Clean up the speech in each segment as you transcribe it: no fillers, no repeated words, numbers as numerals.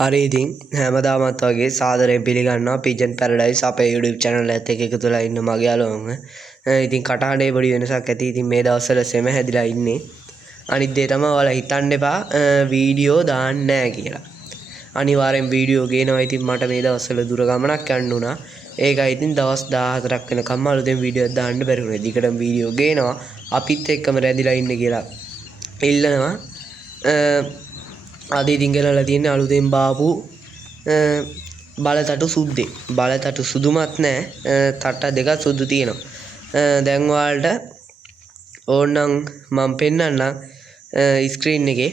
හරි ඉතින් හැමදාමත් වගේ සාදරයෙන් පිළිගන්නවා පිජන් පැරඩයිස් අපේ YouTube channel එකත් එක්ක එකතු වෙලා ඉන්න මගේ යාළුවෝම. ඉතින් කටහඬේ පොඩි වෙනසක් ඇති. ඉතින් මේ දවස්වල සෙම හැදිලා ඉන්නේ. අනිත් දේ තමයි ඔයාලා හිතන්න එපා වීඩියෝ දාන්න නැහැ කියලා. අනිවාර්යෙන් වීඩියෝ ගේනවා. ඉතින් මට මේ දවස්වල දුර ගමනක් යන්න උනා. ඒකයි ඉතින් දවස් 14ක් වෙනකම් අලුතෙන් වීඩියෝයක් දාන්න බැරි වුණේ. දිගටම වීඩියෝ ගේනවා. අපිත් එක්කම රැඳිලා ඉන්න කියලා ඉල්ලනවා. අද ඉතින් ගෙනල්ලා තියෙන්නේ අලුතෙන් බාපු බලතටු සුද්දේ. බලතටු සුදුමත් නැහැ. තට්ට දෙකක් සුදු තියෙනවා. දැන් ඔයාලට ඕනනම් මම පෙන්නන්නම් ස්ක්‍රීන් එකේ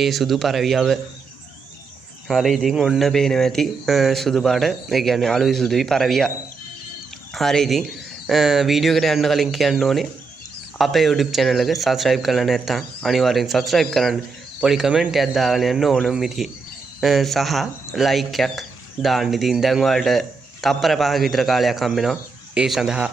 ඒ සුදු පරවියව. හරි ඉතින් ඔන්න පේනවා ඇති සුදු පාට. ඒ කියන්නේ අලුයි සුදුයි පරවිය. හරි ඉතින් වීඩියෝ එකට යන්න කලින් කියන්න ඕනේ අපේ YouTube channel එක subscribe කරලා නැත්නම් අනිවාර්යෙන් subscribe කරන්න. පොඩි කමෙන්ට් එකක් දාගෙන යන්න ඕනම විදිහේ සහ ලයික් එකක් දාන්න. ඉතින් දැන් ඔයාලට තප්පර 5ක විතර කාලයක් හම්බ වෙනවා ඒ සඳහා.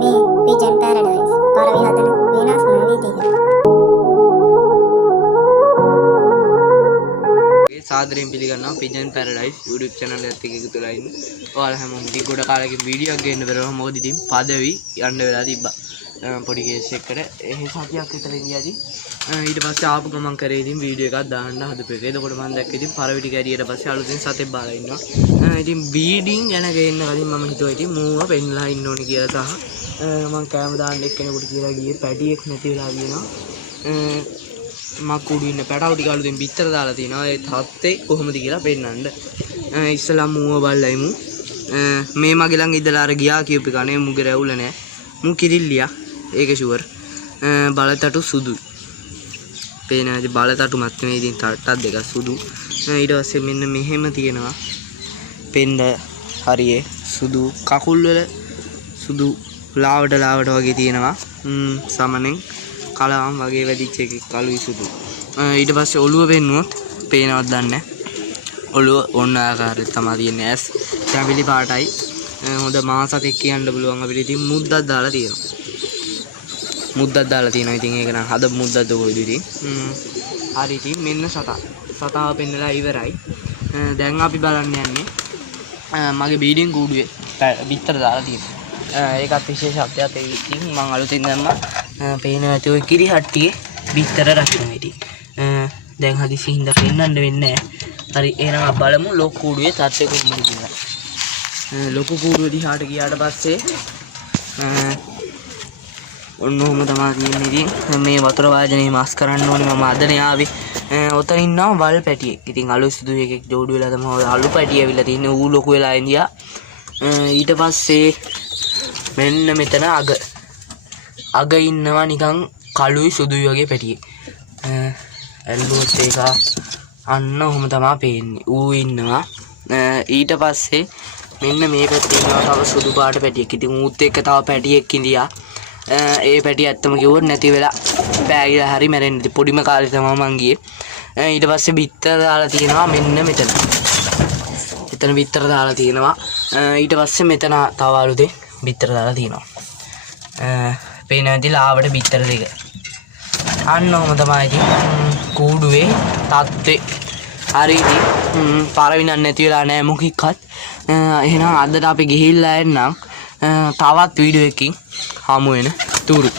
මේ පිජන් පැරඩයිස් පරවි හදන වෙනස්ම විදිහට සාදරයෙන් පිළිගන්නවා පිජන් පැරඩයිස් YouTube channel එකත් එක්ක එකතු වෙලා ඉන්න. ඔයාලා හැමෝම ඉතින් ගොඩ කාලෙකින් වීඩියෝ එකක් ගේන්න බැරුව මොකද ඉතින් පදවි යන්න වෙලා තිබ්බා. පොඩි කේස් එකකට එහෙ සතියක් විතර ඉඳියදී ඊට පස්සේ ආපු ගමන් කරේ ඉතින් වීඩියෝ එකක් දාන්න හදපු එක. එතකොට මම දැක්ක ඉතින් පරවි ටික ඇරියට පස්සේ අලුතෙන් සතෙක් බාලා ඉන්නවා. ඉතින් බීඩින් ගැන ගේන්න කලින් මම හිතුවා ඉතින් මූව පෙන්ලා ඉන්න ඕනේ කියලා සහ මම කෑම දාන්න එක්කෙනෙකුට කියලා ගියේ පැටියෙක් නැති වෙලා කියනවා. මම කුඩු ඉන්න පැටව ටික අලුතෙන් බිත්තර දාලා තිනවා. ඒ තාත්තේ කොහොමද කියලා පෙන්නන්න. ඉස්සලා මූව බලයිමු. මේ මගේ ළඟ ඉඳලා අර ගියා කියපු එක නේ මුගේ රැවුල නෑ. මූ කිරිල්ලියා. ඒක ෂුවර්. බලතටු සුදුයි. පේනවාද බලතටු මත් නෙවෙයි ඉතින් තට්ටක් දෙකක් සුදු. ඊට පස්සේ මෙන්න මෙහෙම තියෙනවා. පෙන්න හරියේ සුදු කකුල් වල සුදු ලාවට වගේ තියෙනවා. සමනෙන් කලවම් වගේ වැඩිච්ච එකක් කළුයි සුදු. ඊට පස්සේ ඔළුව පෙන්නුවොත් පේනවද දන්නේ නැහැ. ඔළුව ඔන්න ආකාරයට තමයි තියෙන්නේ. ඇස් කැඹිලි පාටයි. හොඳ මාසයක් කියන්න පුළුවන් අපිට. ඉතින් මුද්දක් දාලා තියෙනවා. ඉතින් ඒක නම් හද මුද්දක්ද කොයිද ඉතින්. හරි ඉතින් මෙන්න සතාව පෙන්නලා ඉවරයි. දැන් අපි බලන්න යන්නේ මගේ බීඩින් කූඩුවේ බිත්තර දාලා තියෙනවා. ඒකත් විශේෂත්වයක් ඒ ඉතින් මම අලුතින් දැම්මා. පේනවා ඇති ඔය කිරි හට්ටියේ බිත්තර රකින්න ඉතින්. දැන් හදිසි හින්දා පෙන්නන්න වෙන්නේ නැහැ. හරි එහෙනම් බලමු ලොකු කූඩුවේ තත්ත්වය කොහොමද කියලා. ලොකු කූඩුව දිහාට ගියාට පස්සේ ඔන්න ඔහොම තමයි තියෙන්නේ. ඉතින් මේ වතුර වාජනේ මාස් කරන්න ඕනේ. මම අදනේ ආවේ. ඔතන ඉන්නවා වල් පැටියෙක්. ඉතින් අලු සුදු එකෙක් ජෝඩු වෙලා තමයි අලු පැටිය ඇවිල්ලා තින්නේ. ඌ ලොකු වෙලා ඉඳියා. ඊට පස්සේ මෙන්න මෙතන අග ඉන්නවා නිකන් කළුයි සුදුයි වගේ පැටියෙක්. ඇල්ලුවොත් ඒක අන්න ඔහොම තමයි පේන්නේ. ඌ ඉන්නවා. ඊට පස්සේ මෙන්න මේ පැත්තේ ඉන්නවා තව සුදු පාට පැටියෙක්. ඉතින් ඌත් එක්ක තව පැටියෙක් ඉඳියා. ඒ පැටිය ඇත්තම කිව්වොත් නැති වෙලා බෑගිලා හරි මැරෙන්න. ඉතින් පොඩිම කාලේ තමයි මං ගියේ. ඊට පස්සේ බිත්තර දාලා තියෙනවා මෙන්න මෙතන. එතන බිත්තර දාලා තියෙනවා. ඊට පස්සේ මෙතන තව අලුතෙන් බිත්තර දාලා තියෙනවා. පේනවා ඉතින් ලාවට බිත්තර දෙක. අන්න ඔහොම තමයි ඉතින් කූඩුවේ තත්ත්වේ. හරි ඉතින් පාරවිනක් නැති වෙලා නැහැ මොකක්වත්. එහෙනම් අදට අපි ගිහිල්ලා එන්නම් තවත් වීඩියෝ එකකින් හමු වෙන තුරු.